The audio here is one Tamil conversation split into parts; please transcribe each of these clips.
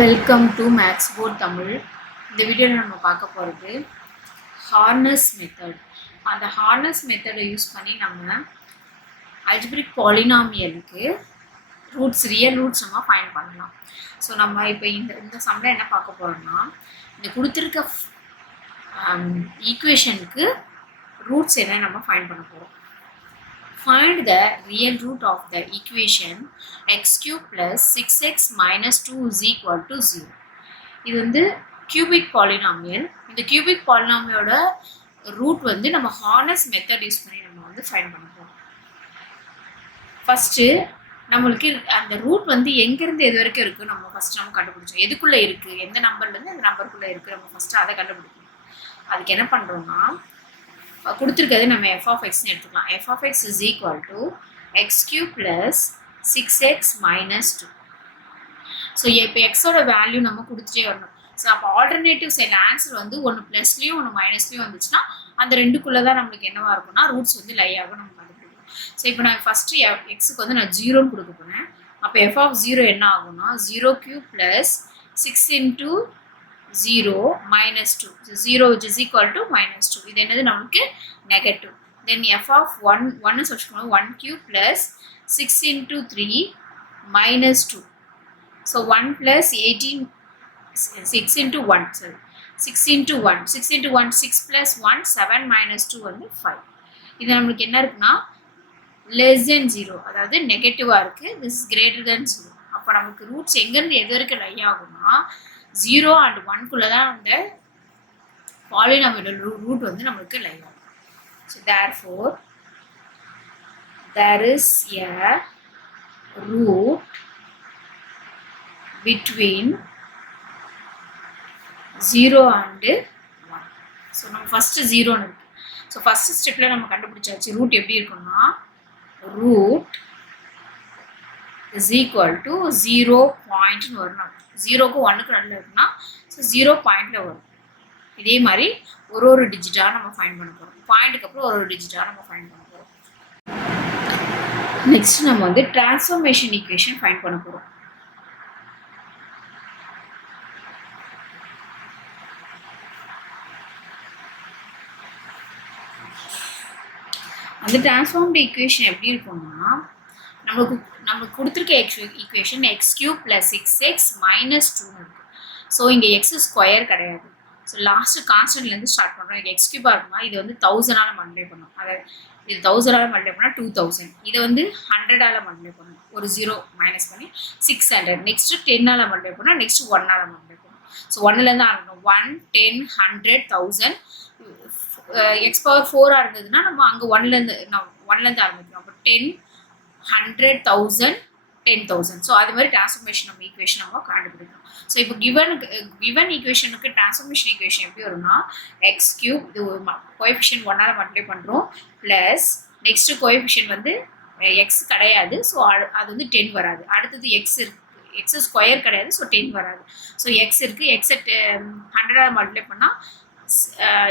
Welcome to Max Port Tamil. இந்த வீடியோவில் நம்ம பார்க்க போகிறது ஹார்னஸ் மெத்தட். அந்த ஹார்னஸ் மெத்தடை யூஸ் பண்ணி நம்ம அல்ஜிப்ரிக் பாலினாமியலுக்கு ரியல் ரூட்ஸ் நம்ம ஃபைண்ட் பண்ணலாம். ஸோ நம்ம இப்போ இந்த சம்மில் என்ன பார்க்க போகிறோம்னா, இந்த கொடுத்துருக்க ஈக்குவேஷனுக்கு ரூட்ஸ் என்ன நம்ம ஃபைண்ட் பண்ண போகிறோம். Find the real root of the equation x cube plus 6x minus 2 is equal to 0. இது வந்து cubic polynomial. இந்த cubic polynomialோட root வந்து நம்ம ஹார்னஸ் மெத்தட் யூஸ் பண்ணி நம்ம வந்து ஃபைண்ட் பண்ண போகிறோம். ஃபஸ்ட்டு நம்மளுக்கு அந்த ரூட் வந்து எங்கேருந்து எது வரைக்கும் இருக்குது நம்ம கண்டுபிடிச்சோம். எதுக்குள்ளே இருக்குது, எந்த நம்பர்லேருந்து அந்த நம்பருக்குள்ளே இருக்குது, நம்ம ஃபஸ்ட்டு அதை கண்டுபிடிக்கணும். அதுக்கு என்ன பண்ணுறோம்னா, கொடுத்துருக்கிறது நம்ம f of xன்னு எடுத்துக்கலாம். f of x is equal to x cube plus 6x minus 2. So இப்போ எக்ஸோட வேல்யூ நம்ம கொடுத்துட்டே வரணும். ஸோ அப்போ ஆல்டர்னேட்டிவ் சைடு ஆன்சர் வந்து ஒன்று ப்ளஸ்லேயும் ஒன்று மைனஸ்லேயும் வந்துச்சுன்னா அந்த ரெண்டுக்குள்ளே தான் நம்மளுக்கு என்னவா இருக்கும்னா ரூட்ஸ் வந்து லை ஆகும் நம்ம கண்டுபிடிக்கணும். ஸோ இப்போ நான் ஃபஸ்ட்டு எக்ஸுக்கு வந்து நான் 0ன்னு கொடுக்க போகிறேன். அப்போ f of 0 என்ன ஆகும்னா 0 cube plus 6 into 0 minus 2. So 0 which is equal to minus 2. இது என்னது நமக்கு negative. Then f of 1 is 1 cube plus 6 into 3 minus 2. So 1 plus 18, 6 into 1, sorry. 6 into 1, 6 into 1, 6 plus 1, 7 minus 2 வந்து 5. இது நமக்கு என்ன இருக்குன்னா less than 0, அதாவது நெகட்டிவாக இருக்குது. This is greater than 0. அப்போ நமக்கு ரூட்ஸ் எங்கேருந்து எது வரைக்கும் லை ஆகும்னா 0 and 1 தான் அந்த பாலினாமியல் ரூட் வந்து நம்மளுக்கு லை ஆகும். So therefore there is a root between 0 and 1. So நம்ம ஃபஸ்ட்டு 0ன்னு இருக்கு. ஸோ ஃபஸ்ட்டு ஸ்டெப்பில் நம்ம கண்டுபிடிச்சாச்சு. ரூட் எப்படி இருக்குன்னா ரூட் is equal to 0 பாயிண்ட்னு வரணும். 0க்கு 1க்கு நடுவில் இருக்குன்னா ஸோ 0 பாயிண்டில் வரும். இதே மாதிரி ஒரு டிஜிட்டாக நம்ம ஃபைண்ட் பண்ண போகிறோம். பாயிண்ட்டுக்கு அப்புறம் ஒரு டிஜிட்டாக நம்ம ஃபைண்ட் பண்ண போகிறோம். நெக்ஸ்ட் நம்ம வந்து டிரான்ஸ்ஃபர்மேஷன் ஈக்குவேஷன் ஃபைண்ட் பண்ண போகிறோம். அந்த டிரான்ஸ்ஃபார்ம்டு ஈக்குவேஷன் எப்படி இருக்கும்னா, நமக்கு கொடுத்துருக்க equation X cube plus 6x minus 2 இருக்குது. ஸோ இங்கே எக்ஸ் ஸ்கொயர் கிடையாது. ஸோ லாஸ்ட்டு கான்ஸ்டன்ட்லேருந்து ஸ்டார்ட் பண்ணுறோம். இங்கே எக்ஸ் கியூபாக இருக்குமா, இது வந்து 1000ஆல் மல்டிப்ளை பண்ணணும். அதாவது இது 1000ஆல் மல்டிப்ளை பண்ணால் 2000. இதை வந்து 100ஆல் மல்டிப்ளை பண்ணணும். ஒரு 0 மைனஸ் பண்ணி 600. நெக்ஸ்ட்டு 10ஆல் மல்டிப்ளை பண்ணால் நெக்ஸ்ட்டு 1ஆல் மல்டிப்ளை பண்ணணும். ஸோ 1லேருந்து ஆரம்பிக்கணும். 1, 10, 100, 1000. எக்ஸ் பவர் 4ஆக இருந்ததுன்னா நம்ம அங்கே 1லேருந்து ஆரம்பிக்கணும். அப்போ 10, 100, 1000, 10,000. ஸோ அது மாதிரி டிரான்ஸ்ஃபர்மேஷன் நம்ம ஈக்குவேஷன் நம்ம கண்டுபிடிக்கணும். ஸோ இப்போ கிவன் ஈக்குவேஷனுக்கு டிரான்ஸ்ஃபர்மேஷன் ஈக்குவேஷன் எப்படி வரும்னா எக்ஸ் கியூப், இது கோஎஃபிஷியன்ட் 1ஆல் மல்டிப்ளை பண்ணுறோம், ப்ளஸ் நெக்ஸ்ட் கோஎஃபிஷியன்ட் வந்து எக்ஸ் கிடையாது. ஸோ அது வந்து 10 வராது. அடுத்தது எக்ஸ் இருக்கு, எக்ஸ் ஸ்கொயர் கிடையாது. ஸோ 10 வராது. ஸோ எக்ஸ் இருக்குது. எக்ஸை 100ஆல் மல்டிப்ளை பண்ணால்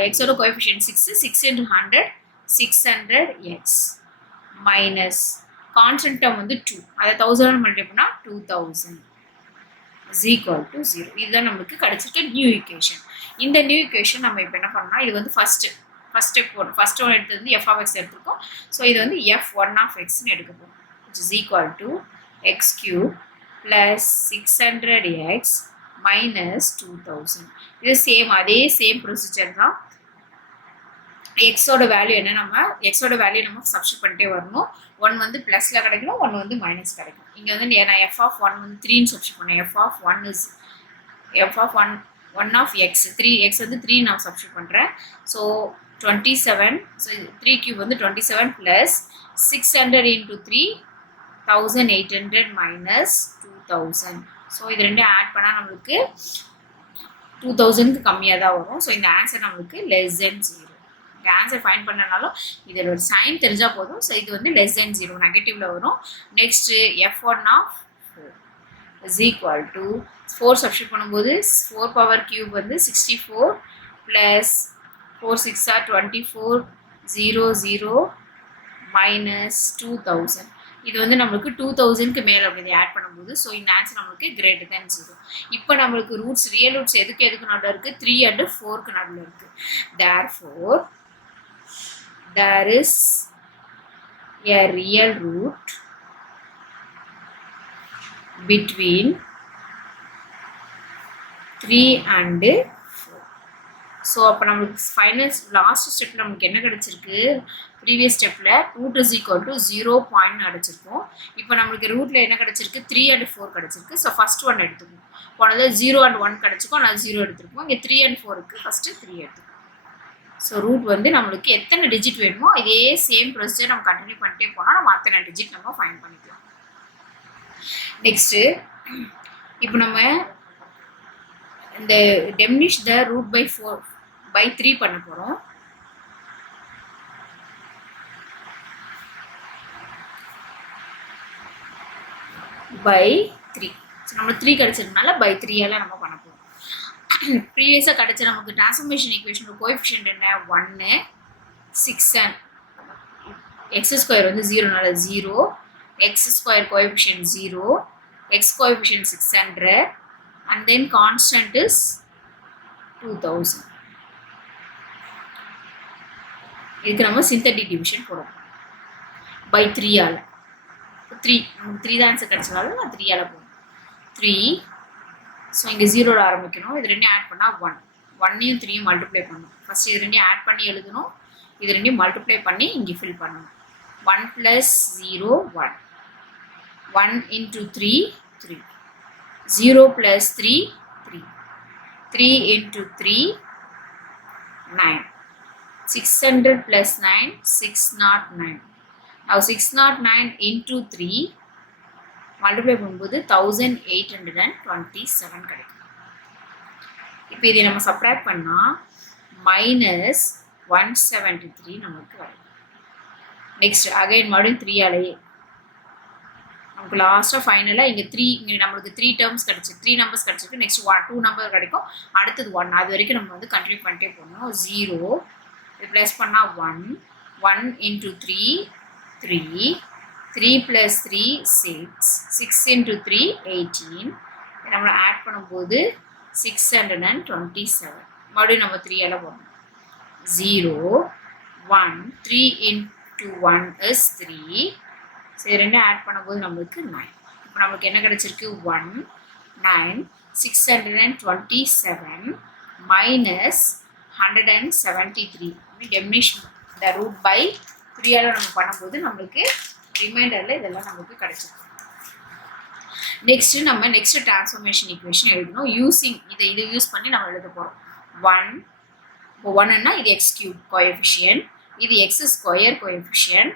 எக்ஸோட coefficient 6, 6 into 100, 600x minus constant term வந்து 2, அதை 1000 மல்டிப்ளை பண்ணால் 2000 is equal to 0. இதுதான் நம்மளுக்கு கிடைச்சிருக்க நியூ ஈக்குவேஷன். இந்த நியூ ஈக்குவேஷன் நம்ம இப்போ என்ன பண்ணோம்னா, இது வந்து ஃபஸ்ட் ஸ்டெப் போடும். ஃபஸ்ட் ஒன் எடுத்தது வந்து f of x எடுத்துருக்கோம். ஸோ இது வந்து f1 of xன்னு எடுக்க போகும், which is equal to x cube plus 600x minus 2000. இது அதே சேம் ப்ரொசீஜர் தான். எக்ஸோட வேல்யூ என்ன, எக்ஸோட வேல்யூ நம்ம சப்ஸ்டிட் பண்ணிட்டே வரணும். 1 வந்து ப்ளஸில் கிடைக்கணும், 1 வந்து மைனஸ் கிடைக்கும். இங்கே வந்து நான் f of 1 வந்து 3ன்னு சப்ஸ்டிட் பண்ணேன். f of 1 is f of 1 of x, 3x வந்து 3 நான் சப்ஸ்டிட் பண்ணுறேன். ஸோ 27. ஸோ 3 கியூப் வந்து 27 ப்ளஸ் 600 into 3, 1800 மைனஸ் 2000. ஸோ இது ரெண்டும் ஆட் பண்ணால் நம்மளுக்கு 2000க்கு கம்மியாக தான் வரும். ஸோ இந்த ஆன்சர் நம்மளுக்கு லெஸ் தென் 0. இந்த ஆன்சர் ஃபைண்ட் பண்ணனாலும் இதில் ஒரு சைன் தெரிஞ்சால் போதும். ஸோ இது வந்து லெஸ் தென் 0 நெகட்டிவில் வரும். Next f1 of 4 is equal to 4 substitute பண்ணும்போது 4 பவர் கியூப் வந்து 64 ப்ளஸ் 4 6 are 24, 0 0 மைனஸ் 2000. இது வந்து நம்மளுக்கு 2000க்கு மேலே அப்படி ஆட் பண்ணும்போது ஸோ இந்த ஆன்சர் நம்மளுக்கு கிரேட்டர் தேன் 0. இப்போ நம்மளுக்கு ரூட்ஸ் ரியல் ரூட்ஸ் எதுக்கு நடுவில் இருக்குது 3 and 4க்கு நடுவில் இருக்குது. therefore there is a real root between 3 and 4. So அப்போ நம்மளுக்கு ஃபைனல் லாஸ்ட் ஸ்டெப்பில் நமக்கு என்ன கிடச்சிருக்கு, ப்ரீவியஸ் ஸ்டெப்பில் root is equal to 0 point கிடச்சிருக்கும். இப்போ நம்மளுக்கு ரூட்டில் என்ன கிடச்சிருக்கு 3 and 4 கிடச்சிருக்கு. ஸோ ஃபஸ்ட் ஒன் எடுத்துக்கணும். போனது 0 and 1 கிடச்சிக்கும், ஆனால் 0 எடுத்துருக்கோம். இங்கே 3 and 4க்கு ஃபஸ்ட்டு 3 எடுத்துக்கணும். ஸோ ரூட் வந்து நம்மளுக்கு எத்தனை டிஜிட் வேணுமோ இதே சேம் ப்ரொசீஜர் நம்ம கண்டினியூ பண்ணிட்டே போனால் நம்ம அத்தனை டிஜிட் நம்ம ஃபைண்ட் பண்ணிக்கலாம். நெக்ஸ்ட்டு இப்போ நம்ம இந்த டெமினிஷ் த ரூட் பை 3 பண்ண போகிறோம். பை 3. ஸோ நம்மளுக்கு 3 கிடச்சதுனால பை 3ஆல் நம்ம பண்ண போகிறோம். ப்ரீவியஸாக கிடச்ச நமக்கு டிரான்ஸ்ஃபர்மேஷன் ஈக்குவேஷனோட கோஎஃபிஷியன்ட் என்ன 1 6 எக்ஸ் ஸ்கொயர் வந்து 0னால 0, X square coefficient 0, X coefficient 600 and then constant is 2000. இதுக்கு நம்ம சிந்தட்டிக் டிவிஷன் போடுறோம் பை 3ஆல். 3 நமக்கு 3 தான் ஆன்சர் கிடச்சதால நான் 3ஆல் போடுறோம். 3. ஸோ இங்கே 0ல ஆரம்பிக்கணும். இது ரெண்டையும் ஆட் பண்ணால் 1. 1ஐயும் 3யும் மல்டிப்ளை பண்ணணும். ஃபஸ்ட்டு இது ரெண்டையும் ஆட் பண்ணி எழுதணும். இது ரெண்டையும் மல்டிப்ளை பண்ணி இங்கே ஃபில் பண்ணணும். 1 + 0 1. 1 × 3 3. 0 + 3 3. 3 × 3 9. 600 + 9 609. Now 609 × 3 மல்டிப்ளை பண்ணும்போது 1827 கிடைக்கும். இப்போ இதை நம்ம சப்ராக்ட் பண்ணால் -173 நமக்கு வரும். நெக்ஸ்ட் அகைன் மறுபடியும் 3ஆலேயே நமக்கு லாஸ்ட்டாக ஃபைனலாக இங்கே 3 இங்கே நம்மளுக்கு 3 டேர்ம்ஸ் கிடச்சிருக்கு, 3 நம்பர்ஸ் கிடச்சிருக்கு. நெக்ஸ்ட் 2 நம்பர் கிடைக்கும், அடுத்தது 1. அது வரைக்கும் நம்ம வந்து கண்டினியூ பண்ணிட்டே போகணும். 0 இது ப்ளஸ் பண்ணால் 1. 1 × 3 3. 3 + 3 6. 6 × 3 18. நம்மளை ஆட் பண்ணும்போது 627. மறுபடியும் நம்ம 3ஆல் போடணும். 0 1 3 × 1 is 3. சரி, ரெண்டும் ஆட் பண்ணும்போது நம்மளுக்கு 9. இப்போ நம்மளுக்கு என்ன கிடச்சிருக்கு 1 9 627 -173. டெமினிஷன் த ரூட் பை 3ஆல் நம்ம பண்ணும்போது நம்மளுக்கு ரிமைண்டரில் இதெல்லாம் நமக்கு கிடைச்சிருக்கு. நெக்ஸ்ட்டு நம்ம நெக்ஸ்ட் டிரான்ஸ்ஃபர்மேஷன் ஈக்குவேஷன் எழுதணும். இதை யூஸ் பண்ணி நம்ம எழுத போகிறோம். 1 இப்போ 1ன்னா இது x³ கோஎஃபிஷியன்ட், இது x² கோஎஃபிஷியன்ட்,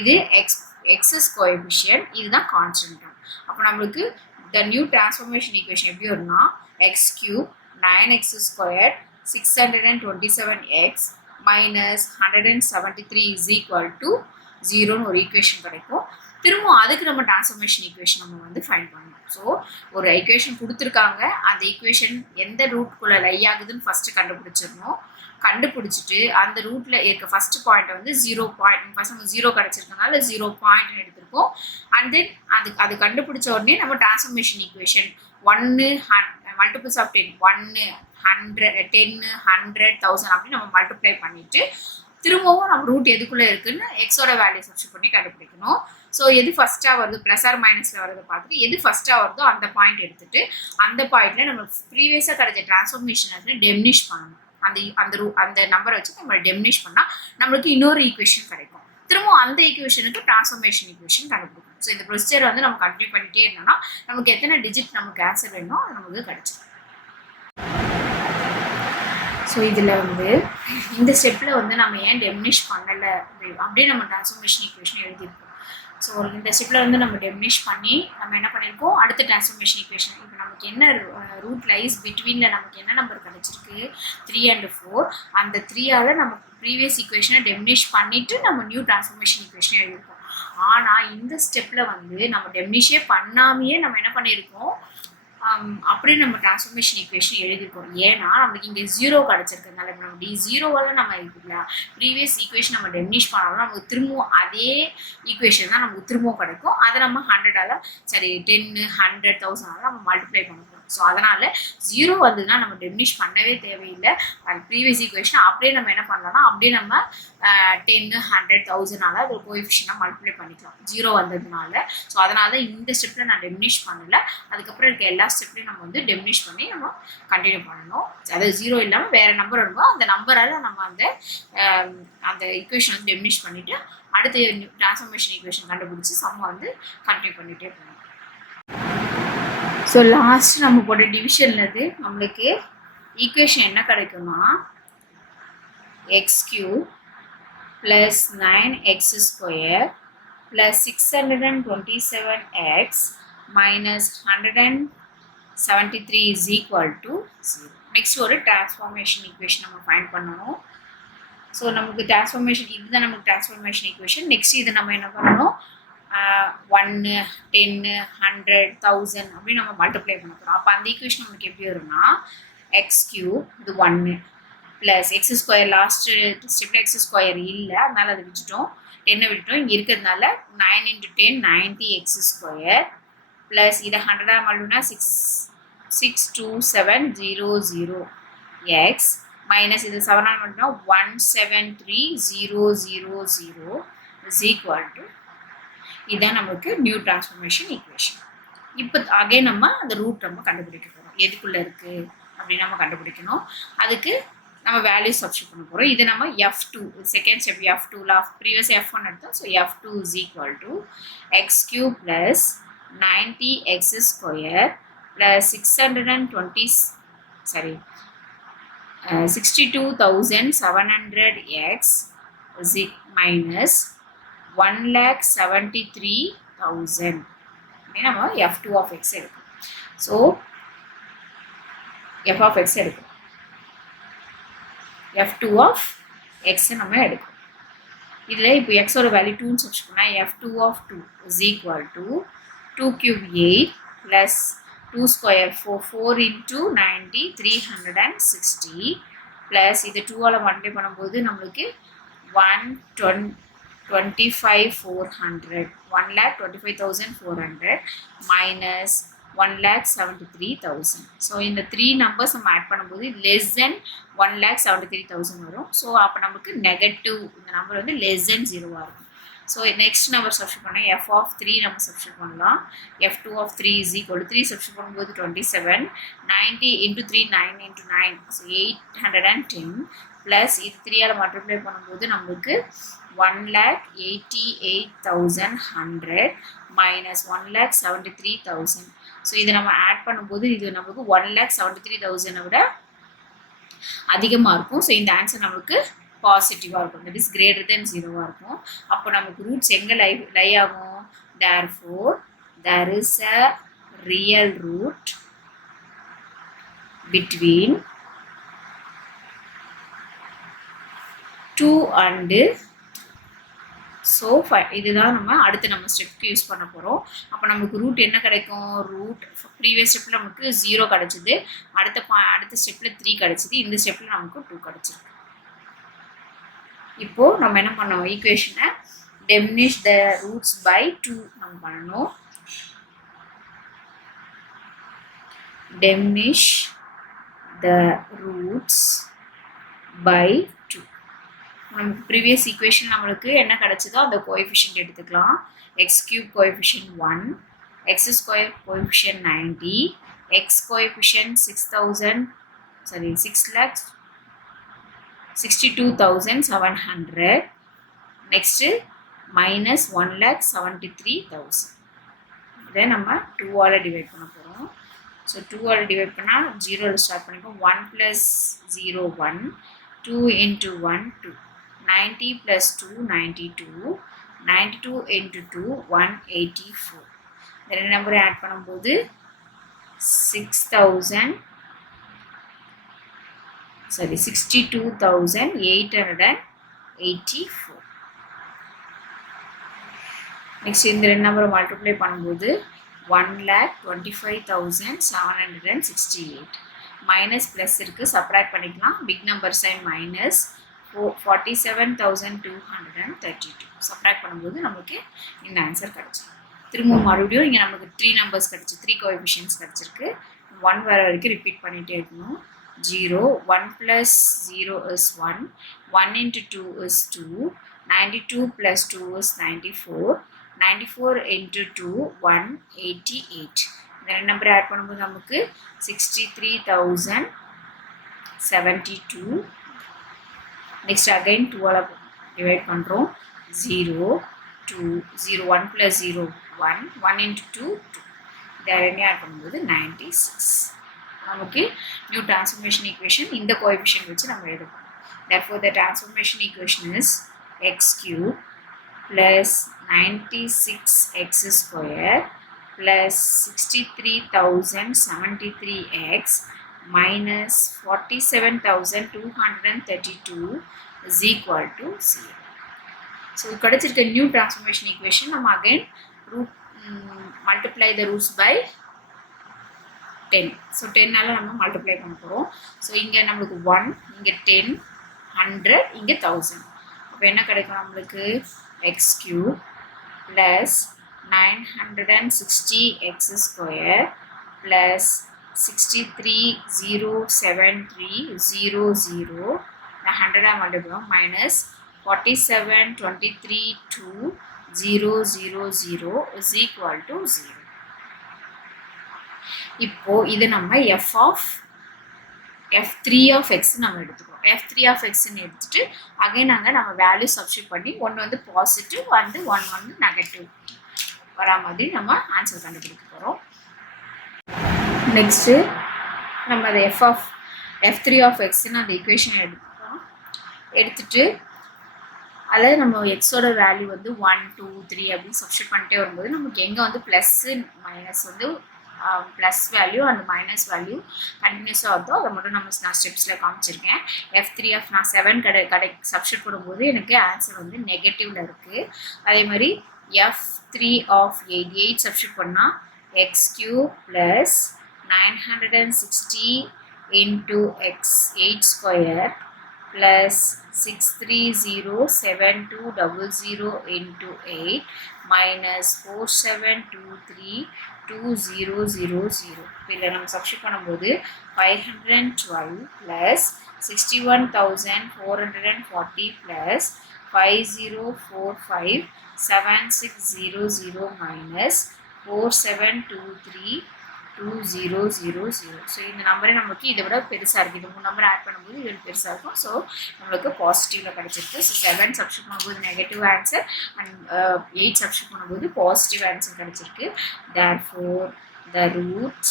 இது x கோஎஃபிஷியன்ட், இதுதான் கான்ஸ்டன்ட். அப்போ நம்மளுக்கு த நியூ டிரான்ஸ்ஃபர்மேஷன் ஈக்குவேஷன் எப்படி வரும்னா x³ 9x² 627x -173 = 0ன்னு ஒரு ஈக்குவேஷன் கிடைக்கும். திரும்பவும் அதுக்கு நம்ம டிரான்ஸ்ஃபர்மேஷன் ஈக்குவேஷன் நம்ம வந்து ஃபைண்ட் பண்ணணும். ஸோ ஒரு ஈக்குவேஷன் கொடுத்துருக்காங்க, அந்த ஈக்குவேஷன் எந்த ரூட்குள்ளே லை ஆகுதுன்னு ஃபஸ்ட்டு கண்டுபிடிச்சிடணும். கண்டுபிடிச்சிட்டு அந்த ரூட்டில் இருக்க ஃபஸ்ட் பாயிண்ட்டை வந்து 0 பாயிண்ட், ஃபஸ்ட் நம்ம 0 கிடச்சிருக்கனால 0 பாயிண்ட்னு எடுத்திருக்கோம். அண்ட் தென் அது கண்டுபிடிச்ச உடனே நம்ம டிரான்ஸ்ஃபர்மேஷன் ஈக்குவேஷன் 1 மல்டிபிள்ஸ் ஆஃப் 10 1 100 10 100 1000 அப்படின்னு நம்ம மல்டிப்ளை பண்ணிவிட்டு திரும்பவும் நம்ம ரூட் எதுக்குள்ளே இருக்குன்னு எக்ஸோட வேல்யூ சப்ஸ்டிட் பண்ணி கண்டுபிடிக்கணும். ஸோ எது ஃபஸ்ட்டாக வருது ப்ளஸ் ஆர் மைனஸில் வரதை பார்த்துட்டு எது ஃபஸ்ட்டாக வருதோ அந்த பாயிண்ட் எடுத்துகிட்டு அந்த பாயிண்டில் நம்ம ப்ரீவியஸாக கிடைச்ச டிரான்ஸ்ஃபர்மேஷன் டெமினிஷ் பண்ணணும். அந்த நம்பரை வச்சு நம்ம டெமினிஷ் பண்ணால் நம்மளுக்கு இன்னொரு ஈக்குவேஷன் கிடைக்கும். திரும்பவும் அந்த ஈக்குவேஷனுக்கு டிரான்ஸ்ஃபர்மேஷன் ஈக்குவேஷன் கண்டுபிடிக்கணும். ஸோ இந்த ப்ரொசீஜர் வந்து நம்ம கண்டினியூ பண்ணிட்டே இருந்தோம்னா நமக்கு எத்தனை டிஜிட் நமக்கு ஆன்சர் வேணுமோ அது நமக்கு கிடைச்சிடும். ஸோ இதில் வந்து இந்த ஸ்டெப்பில் வந்து நம்ம ஏன் டெமினிஷ் பண்ணலை அப்படியே நம்ம டிரான்ஸ்ஃபர்மேஷன் ஈக்குவேஷன் எழுதியிருக்கோம். ஸோ இந்த ஸ்டெப்பில் வந்து நம்ம டெமினிஷ் பண்ணி நம்ம என்ன பண்ணியிருக்கோம், அடுத்த டிரான்ஸ்ஃபர்மேஷன் ஈக்குவேஷன் இப்போ நமக்கு என்ன ரூட் லைஸ் பிட்வீனில் நமக்கு என்ன நம்பர் கிடச்சிருக்கு 3 and 4. அந்த 3ஆல் நம்ம ப்ரீவியஸ் ஈக்குவேஷனை டெமினிஷ் பண்ணிவிட்டு நம்ம நியூ டிரான்ஸ்ஃபர்மேஷன் ஈக்குவேஷனை எழுதியிருக்கோம். ஆனால் இந்த ஸ்டெப்பில் வந்து நம்ம டெமினிஷே பண்ணாமையே நம்ம என்ன பண்ணியிருக்கோம், அப்படியே நம்ம டிரான்ஸ்ஃபர்மேஷன் ஈக்குவேஷன் எழுதிருக்கோம். ஏன்னா நம்மளுக்கு இங்கே 0 கிடச்சிருக்கிறதுனால இப்போ நம்ம ஜீரோவால் நம்ம இருக்குல்ல ப்ரீவியஸ் ஈக்குவேஷன் நம்ம டெமினிஷ் பண்ணாலும் நமக்கு திரும்பவும் அதே ஈக்குவேஷன் தான் நமக்கு திரும்பவும் கிடைக்கும். அதை நம்ம 100ஆல் சரி 10 100 1000 நம்ம மல்டிப்ளை பண்ண போகிறோம். ஸோ அதனால் 0 வந்ததுன்னா நம்ம டெமினிஷ் பண்ணவே தேவையில்லை. ப்ரீவியஸ் ஈக்குவேஷன் அப்படியே நம்ம என்ன பண்ணலாம்னா அப்படியே நம்ம 10 100 1000ஆல் அது கோஎஃபிஷியண்டாக மல்டிப்ளை பண்ணிக்கலாம் 0 வந்ததுனால. ஸோ அதனால தான் இந்த ஸ்டெப்பில் நான் டெமினிஷ் பண்ணலை. அதுக்கப்புறம் இருக்க எல்லா ஸ்டெப்லையும் நம்ம வந்து டெமினிஷ் பண்ணி நம்ம கண்டினியூ பண்ணணும். அதாவது 0 இல்லாமல் வேறு நம்பர் வரும்போது அந்த நம்பரால் நம்ம அந்த ஈக்குவேஷன் வந்து டெமினிஷ் பண்ணிவிட்டு அடுத்த டிரான்ஸ்ஃபர்மேஷன் ஈக்குவேஷன் கண்டுபிடிச்சி சம்மை வந்து கண்டினியூ பண்ணிகிட்டே போகணும். ஸோ லாஸ்ட் நம்ம போட்ட டிவிஷன்லேருந்து நம்மளுக்கு ஈக்குவேஷன் என்ன கிடைக்கும்னா x³ + 9x² + 627x - 173 = 0. நெக்ஸ்ட் ஒரு டிரான்ஸ்ஃபார்மேஷன் ஈக்குவேஷன் நம்ம ஃபைண்ட் பண்ணணும். ஸோ நமக்கு டிரான்ஸ்ஃபார்மேஷன் இதுதான் நமக்கு டிரான்ஸ்ஃபார்மேஷன் ஈக்குவேஷன். நெக்ஸ்ட் இது நம்ம என்ன பண்ணணும் 1 10 100 1000 அப்படின்னு நம்ம மல்டிப்ளை பண்ண போகிறோம். அப்போ அந்த ஈக்குவேஷன் நமக்கு எப்படி வரும்னா x³ இது 1 + x² லாஸ்ட் ஸ்டெப்பில் x² இல்லை அதனால அதை விட்டுட்டோம் 10 விட்டுட்டோம். இங்கே இருக்கிறதுனால 9 × 10 90x² ப்ளஸ் இதை 100 மல்டிப்ளை 62700x மைனஸ் இது 7 மல்டிப்ளை 173000 = இதுதான் நமக்கு நியூ டிரான்ஸ்ஃபர்மேஷன் ஈக்குவேஷன். இப்போ அகைன் நம்ம அந்த ரூட் நம்ம கண்டுபிடிக்க போகிறோம். எதுக்குள்ளே இருக்குது அப்படின்னு நம்ம கண்டுபிடிக்கணும். அதுக்கு நம்ம வேல்யூ சப்ஸ்டிட் பண்ண போகிறோம். இது நம்ம F2 second step F2ல previous F1 எடுத்தோம். So F2 = x³ + 90x² + 62,700x minus 1,73,000 நம்ம F2 of x எடுக்கும். ஸோ F of x எடுக்கும். F2 of x நம்ம எடுக்கும். இதில் இப்போ எக்ஸோட வேல்யூ 2ன்னு சப்ஸ்டிட் பண்ணால் F2 of 2 = 2³ 8 + 2² 4 4 × 90 360 ப்ளஸ் இது 2ஆல் மல்டிப்ளை பண்ணும்போது நம்மளுக்கு 125,400 1,25,400 minus 1,73,000. ஸோ இந்த 3 நம்பர்ஸ் நம்ம ஆட் பண்ணும்போது லெஸ் தென் 1,73,000 வரும். ஸோ அப்போ நமக்கு நெகட்டிவ் இந்த நம்பர் வந்து லெஸ் தென் 0வாக இருக்கும். ஸோ நெக்ஸ்ட் நம்பர் சப்ஸ்டிட் பண்ணால் F of 3 நம்ம சப்ஸ்டிட் பண்ணலாம். F2 of 3 = 3 சப்ஸ்டிட் பண்ணும்போது 27 90 × 3 9 × 9 ஸோ 810 ப்ளஸ் இது 3ஆல் மல்டிப்ளை பண்ணும்போது நம்மளுக்கு 1,88,100 minus 1,73,000. ஸோ இதை நம்ம ஆட் பண்ணும்போது இது நமக்கு 1,73,000 விட அதிகமாக இருக்கும். ஸோ இந்த ஆன்சர் நமக்கு பாசிட்டிவாக இருக்கும். தட் இஸ் கிரேட்டர் தென் 0வாக இருக்கும். அப்போ நமக்கு ரூட்ஸ் எங்கே லை ஆகும்? therefore there is a real root between 2 and so இதுதான் நம்ம அடுத்து நம்ம ஸ்டெப்க்கு யூஸ் பண்ண போகிறோம். அப்போ நமக்கு ரூட் என்ன கிடைக்கும்? ரூட் ப்ரீவியஸ் ஸ்டெப்பில் நமக்கு 0 கிடச்சிது, அடுத்த ஸ்டெப்பில் 3 கிடச்சிது, இந்த ஸ்டெப்பில் நமக்கு 2 கிடச்சிருக்கு. இப்போது நம்ம என்ன பண்ணோம்? ஈக்குவேஷனை diminish the roots by 2 நம்ம பண்ணணும். diminish the roots by 2. நமக்கு ப்ரீவியஸ் ஈக்குவேஷன் நம்மளுக்கு என்ன கிடச்சதோ அந்த கோஎஃபிஷியன்ட் எடுத்துக்கலாம். x³ coefficient 1, x² coefficient 90, x coefficient 6,62,700 next minus 1,73,000. இதை நம்ம 2ஆல் டிவைட் பண்ண போகிறோம். ஸோ 2ஆல் டிவைட் பண்ணால் 0ல் ஸ்டார்ட் பண்ணிப்போம். 1 + 0 1, 2 × 1 2, 90 + 2 92, 92 × 2 184. இந்த ரெண்டு நம்பரை ஆட் பண்ணும்போது 62,884. நெக்ஸ்ட் இந்த ரெண்டு நம்பரை மல்டிப்ளை பண்ணும்போது 1,25,768 மைனஸ் ப்ளஸ் இருக்குது, சப்ராக்ட் பண்ணிக்கலாம். Big number sign minus 47,232 subtract பண்ணும்போது நமக்கு இந்த ஆன்சர் கிடச்சிருக்கு. திரும்பவும் மறுபடியும் இங்கே நமக்கு 3 நம்பர்ஸ் கிடச்சி 3 கோஎஃபிஷியன்ட்ஸ் கிடச்சிருக்கு. 1 வர வரைக்கும் ரிப்பீட் பண்ணிகிட்டே இருக்கணும். 0, 1 plus 0 is 1, 1 into 2 is 2, 92 plus 2 is 94, 94 into 2, 188. இந்த நம்பர் ஆட் பண்ணும்போது நமக்கு 63,072. நெக்ஸ்ட் அகைன் 12 டிவைட் பண்ணுறோம். 0, 2, 0, 1 plus 0, 1, 1 into 2, 2. இதை ஆட் பண்ணும்போது 96. நமக்கு நியூ டிரான்ஸ்ஃபர்மேஷன் ஈக்குவேஷன் இந்த கோஎஃபிஷியன்ட் வச்சு நம்ம எழுதணும். Therefore the transformation equation is x cube plus 96x square plus 63,073x minus 47,232 is equal to 0. So கிடைச்சிருக்க நியூ டிரான்ஸ்ஃபர்மேஷன் ஈக்குவேஷன் நம்ம again multiply the roots by 10. So 10ஆல் நம்ம மல்டிப்ளை பண்ண போகிறோம். ஸோ இங்கே நம்மளுக்கு 1, இங்கே 10, 100, இங்கே 1000. அப்போ என்ன கிடைக்கும் நம்மளுக்கு x cube plus 960x square plus 63,073,00 100ஆக multiply minus 47,23,2,000 is equal to 0. இப்போ இது நம்ம f3 of x நம்ம எடுத்துக்கிறோம். f3 of x எடுத்துட்டு அகைன் நாங்கள் நம்ம வேல்யூ சப்ஸ்டிட் பண்ணி ஒன்று வந்து பாசிட்டிவ் வந்து ஒன் வந்து நெகட்டிவ் வரா மாதிரி நம்ம ஆன்சர் கண்டுபிடிக்க போகிறோம். நெக்ஸ்ட்டு நம்ம அதை f3 of xன்னு அந்த ஈக்குவேஷன் எடுத்துக்கிறோம். எடுத்துட்டு அதில் நம்ம எக்ஸோட வேல்யூ வந்து 1, 2, 3 அப்படின்னு சப்ஸ்டிட் பண்ணிட்டே வரும்போது நமக்கு எங்கே வந்து ப்ளஸ்ஸு மைனஸ் வந்து plus value and minus value கண்டினியூஸாக வருதோ அதை மட்டும் நான் ஸ்டெப்ஸில் காமிச்சிருக்கேன். f3 of நான் 7 சப்ஸ்டிட் பண்ணும்போது எனக்கு ஆன்சர் வந்து நெகட்டிவில் இருக்குது. அதே மாதிரி f3 of 8 சப்ஸ்டிட் பண்ணால் X cube plus 960 into x 8 square plus 63,072,00 into 8 minus 4723,2000. இதில் நம்ம சப்ஸ்டிட் பண்ணும்போது 512 plus 61,440 plus 5045,7600 minus 4723,2000. ஸோ இந்த நம்பரே நமக்கு இதை விட பெருசாக இருக்குது. இது 3 நம்பர் ஆட் பண்ணும்போது இது பெருசாக இருக்கும். ஸோ நம்மளுக்கு பாசிட்டிவில் கிடச்சிருக்கு. ஸோ 7 சப்ஸ்டிட் பண்ணும்போது நெகட்டிவ் ஆன்சர் அண்ட் 8 சப்ஸ்டிட் பண்ணும்போது பாசிட்டிவ் ஆன்சர் கிடச்சிருக்கு. Therefore the root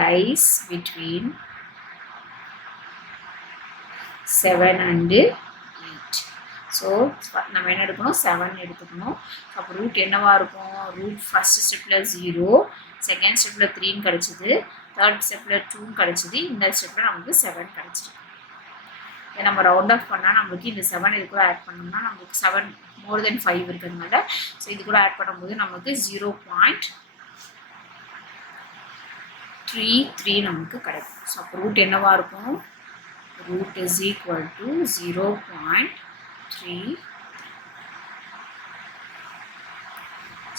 lies between 7 and 8. So நம்ம என்ன எடுக்கணும் 7 எடுத்துக்கணும். அப்போ ரூட் என்னவாக இருக்கும்? ரூட் ஃபஸ்ட் ஸ்டெப்பில் 0, செகண்ட் ஸ்டெப்பில் 3 கிடச்சிது, தேர்ட் ஸ்டெப்பில் 2 கிடச்சிது, இந்த ஸ்டெப்பில் நமக்கு 7 கிடச்சிருக்கு. இதை நம்ம ரவுண்ட் ஆஃப் பண்ணால் நம்மளுக்கு இந்த 7 இது கூட ஆட் பண்ணோம்னா நம்மளுக்கு 7 மோர் தென் 5 இருக்கிறதுனால ஸோ இது கூட ஆட் பண்ணும்போது நமக்கு 0.33 நமக்கு கிடைக்கும். ஸோ அப்போ ரூட் என்னவாக இருக்கும்? Root is equal to 0.3.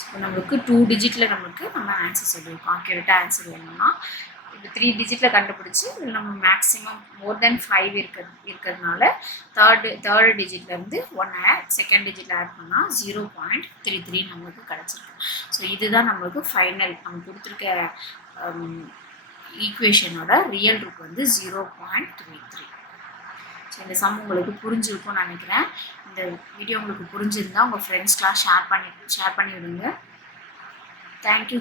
இப்போ நம்மளுக்கு 2 டிஜிட்டில் நமக்கு நம்ம ஆன்சர் சொல்லியிருக்கோம். அக்யூரேட்டாக ஆன்சர் வேணும்னா இப்போ 3 டிஜிட்டில் கண்டுபிடிச்சி இதில் நம்ம மேக்ஸிமம் மோர் தென் 5 இருக்கிறதுனால தேர்டு டிஜிட்லேருந்து 1 செகண்ட் டிஜிட்டில் ஆட் பண்ணால் 0.33 நம்மளுக்கு கிடச்சிருக்கு. ஸோ இதுதான் நம்மளுக்கு ஃபைனல் நம்ம கொடுத்துருக்க ஈக்குவேஷனோட ரியல் ரூட் வந்து 0.33. ஸோ இந்த சம் உங்களுக்கு புரிஞ்சிருக்கும்னு நினைக்கிறேன். இந்த வீடியோ உங்களுக்கு புரிஞ்சிருந்தால் உங்கள் ஃப்ரெண்ட்ஸ்க்கெலாம் ஷேர் பண்ணி விடுங்க. தேங்க்யூ.